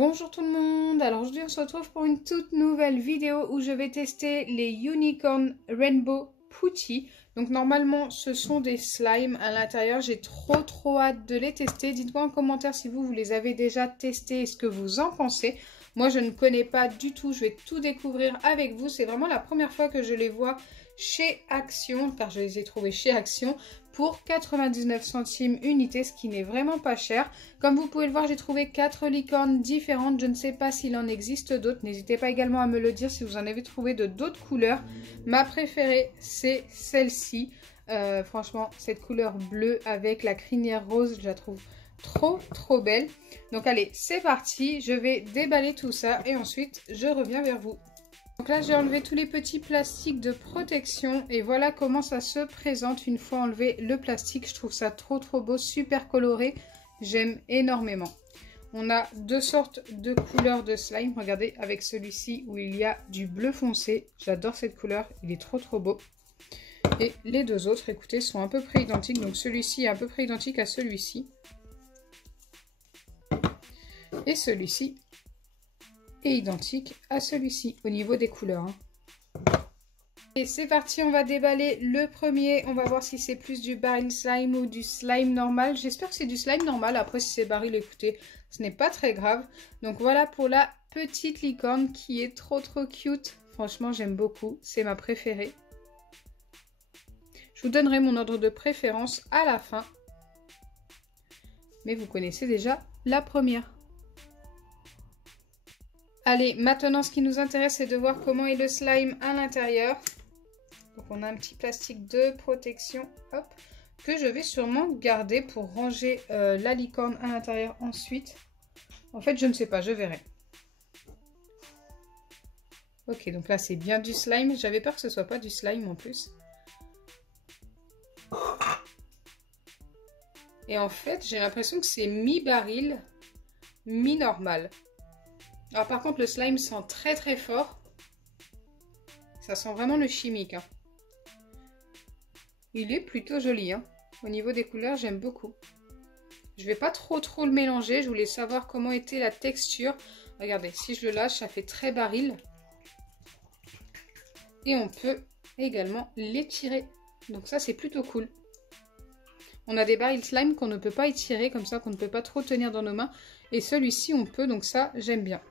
Bonjour tout le monde, alors aujourd'hui on se retrouve pour une toute nouvelle vidéo où je vais tester les Unicorn Rainbow Putty. Donc normalement ce sont des slimes à l'intérieur, j'ai trop hâte de les tester. Dites-moi en commentaire si vous les avez déjà testés et ce que vous en pensez. Moi je ne connais pas du tout, je vais tout découvrir avec vous. C'est vraiment la première fois que je les vois chez Action, car je les ai trouvés chez Action pour 99 centimes unité, ce qui n'est vraiment pas cher. Comme vous pouvez le voir, j'ai trouvé 4 licornes différentes. Je ne sais pas s'il en existe d'autres. N'hésitez pas également à me le dire si vous en avez trouvé de d'autres couleurs. Ma préférée, c'est celle-ci. Franchement, cette couleur bleue avec la crinière rose, je la trouve trop belle. Donc allez, c'est parti. Je vais déballer tout ça et ensuite, je reviens vers vous. Donc là, j'ai enlevé tous les petits plastiques de protection et voilà comment ça se présente une fois enlevé le plastique. Je trouve ça trop beau, super coloré. J'aime énormément. On a deux sortes de couleurs de slime. Regardez, avec celui-ci où il y a du bleu foncé. J'adore cette couleur, il est trop beau. Et les deux autres, écoutez, sont à peu près identiques. Donc celui-ci est à peu près identique à celui-ci. Et celui-ci est identique à celui-ci au niveau des couleurs. Et c'est parti, on va déballer le premier. On va voir si c'est plus du baril slime ou du slime normal. J'espère que c'est du slime normal. Après, si c'est baril, écoutez, ce n'est pas très grave. Donc voilà pour la petite licorne qui est trop cute. Franchement, j'aime beaucoup. C'est ma préférée. Je vous donnerai mon ordre de préférence à la fin. Mais vous connaissez déjà la première. Allez, maintenant ce qui nous intéresse, c'est de voir comment est le slime à l'intérieur. Donc on a un petit plastique de protection, hop, que je vais sûrement garder pour ranger la licorne à l'intérieur ensuite. En fait, je ne sais pas, je verrai. Ok, donc là c'est bien du slime. J'avais peur que ce soit pas du slime en plus. Et en fait, j'ai l'impression que c'est mi-baril, mi-normal. Alors par contre, le slime sent très fort. Ça sent vraiment le chimique. Hein. Il est plutôt joli. Hein. Au niveau des couleurs, j'aime beaucoup. Je vais pas trop le mélanger. Je voulais savoir comment était la texture. Regardez, si je le lâche, ça fait très baril. Et on peut également l'étirer. Donc ça, c'est plutôt cool. On a des barils slime qu'on ne peut pas étirer, comme ça, qu'on ne peut pas trop tenir dans nos mains. Et celui-ci, on peut. Donc ça, j'aime bien.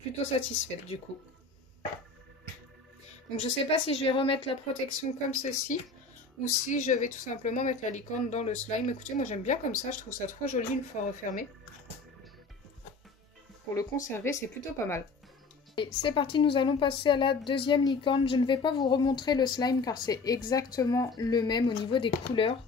Plutôt satisfaite du coup. Donc je sais pas si je vais remettre la protection comme ceci ou si je vais tout simplement mettre la licorne dans le slime. Écoutez, moi j'aime bien comme ça, je trouve ça trop joli une fois refermé. Pour le conserver, c'est plutôt pas mal. Et c'est parti, nous allons passer à la deuxième licorne. Je ne vais pas vous remontrer le slime car c'est exactement le même au niveau des couleurs.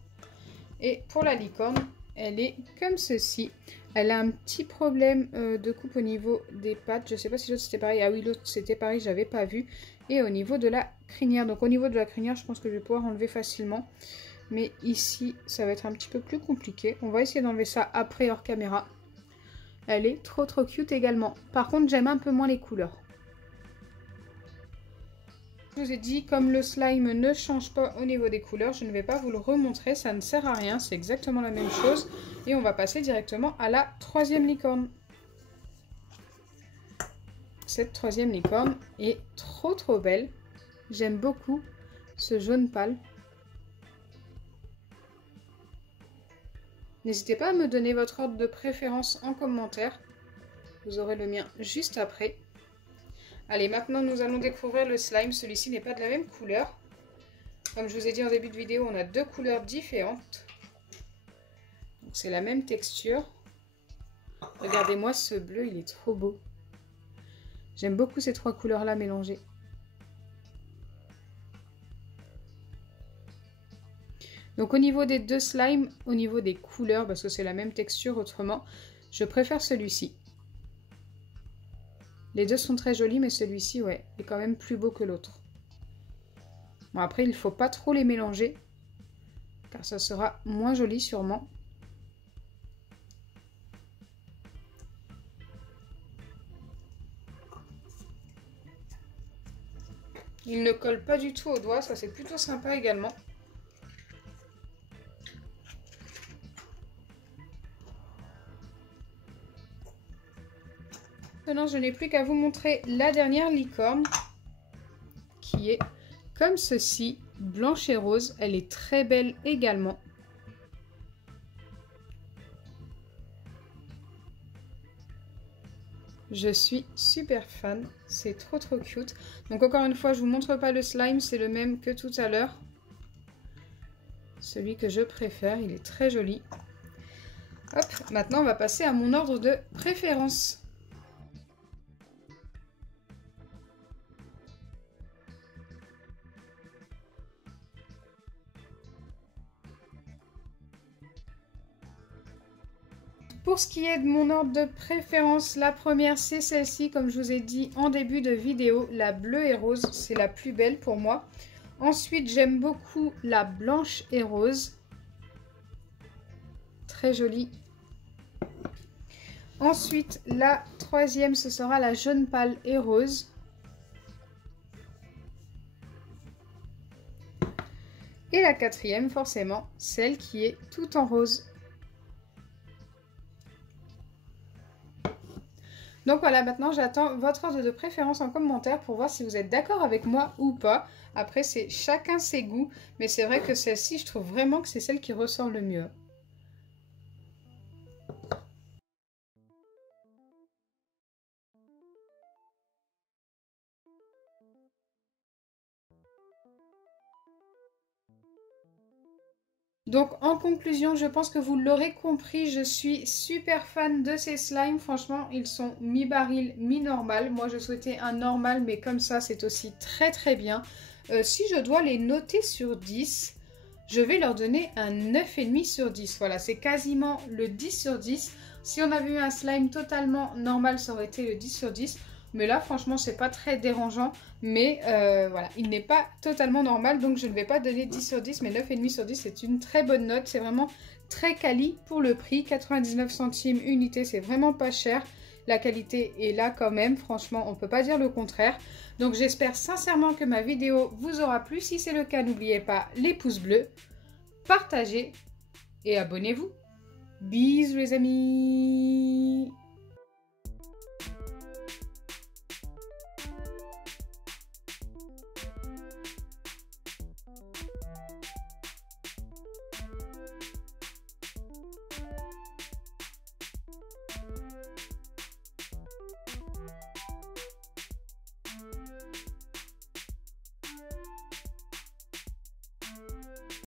Et pour la licorne, elle est comme ceci. Elle a un petit problème de coupe au niveau des pattes. Je ne sais pas si l'autre c'était pareil. Ah oui, l'autre c'était pareil, j'avais pas vu. Et au niveau de la crinière. Donc au niveau de la crinière, je pense que je vais pouvoir enlever facilement. Mais ici, ça va être un petit peu plus compliqué. On va essayer d'enlever ça après hors caméra. Elle est trop cute également. Par contre, j'aime un peu moins les couleurs. Je vous ai dit, comme le slime ne change pas au niveau des couleurs, je ne vais pas vous le remontrer, ça ne sert à rien, c'est exactement la même chose. Et on va passer directement à la troisième licorne. Cette troisième licorne est trop belle. J'aime beaucoup ce jaune pâle. N'hésitez pas à me donner votre ordre de préférence en commentaire. Vous aurez le mien juste après. Allez, maintenant nous allons découvrir le slime. Celui-ci n'est pas de la même couleur. Comme je vous ai dit en début de vidéo, on a deux couleurs différentes. C'est la même texture. Regardez-moi ce bleu, il est trop beau. J'aime beaucoup ces trois couleurs-là mélangées. Donc au niveau des deux slimes, au niveau des couleurs, parce que c'est la même texture autrement, je préfère celui-ci. Les deux sont très jolis, mais celui-ci, ouais, est quand même plus beau que l'autre. Bon, après, il ne faut pas trop les mélanger, car ça sera moins joli sûrement. Il ne colle pas du tout au doigt, ça c'est plutôt sympa également. maintenant je n'ai plus qu'à vous montrer la dernière licorne qui est comme ceci, blanche et rose. Elle est très belle également. Je suis super fan, c'est trop cute. Donc encore une fois, je vous montre pas le slime, c'est le même que tout à l'heure. Celui que je préfère, il est très joli. Hop, maintenant on va passer à mon ordre de préférence. Pour ce qui est de mon ordre de préférence, la première c'est celle-ci, comme je vous ai dit en début de vidéo, la bleue et rose, c'est la plus belle pour moi. Ensuite, j'aime beaucoup la blanche et rose, très jolie. Ensuite, la troisième, ce sera la jaune pâle et rose. Et la quatrième, forcément, celle qui est tout en rose. Donc voilà, maintenant j'attends votre ordre de préférence en commentaire pour voir si vous êtes d'accord avec moi ou pas. Après, c'est chacun ses goûts, mais c'est vrai que celle-ci, je trouve vraiment que c'est celle qui ressort le mieux. Donc en conclusion, je pense que vous l'aurez compris, je suis super fan de ces slimes. Franchement, ils sont mi-baril, mi-normal. Moi, je souhaitais un normal, mais comme ça, c'est aussi très bien. Si je dois les noter sur 10, je vais leur donner un 9,5 sur 10. Voilà, c'est quasiment le 10 sur 10. Si on avait eu un slime totalement normal, ça aurait été le 10 sur 10. Mais là, franchement, c'est pas très dérangeant. Mais voilà, il n'est pas totalement normal. Donc, je ne vais pas donner 10 sur 10, mais 9,5 sur 10, c'est une très bonne note. C'est vraiment très quali pour le prix. 99 centimes unité, c'est vraiment pas cher. La qualité est là quand même. Franchement, on ne peut pas dire le contraire. Donc, j'espère sincèrement que ma vidéo vous aura plu. Si c'est le cas, n'oubliez pas les pouces bleus, partagez et abonnez-vous. Bisous les amis!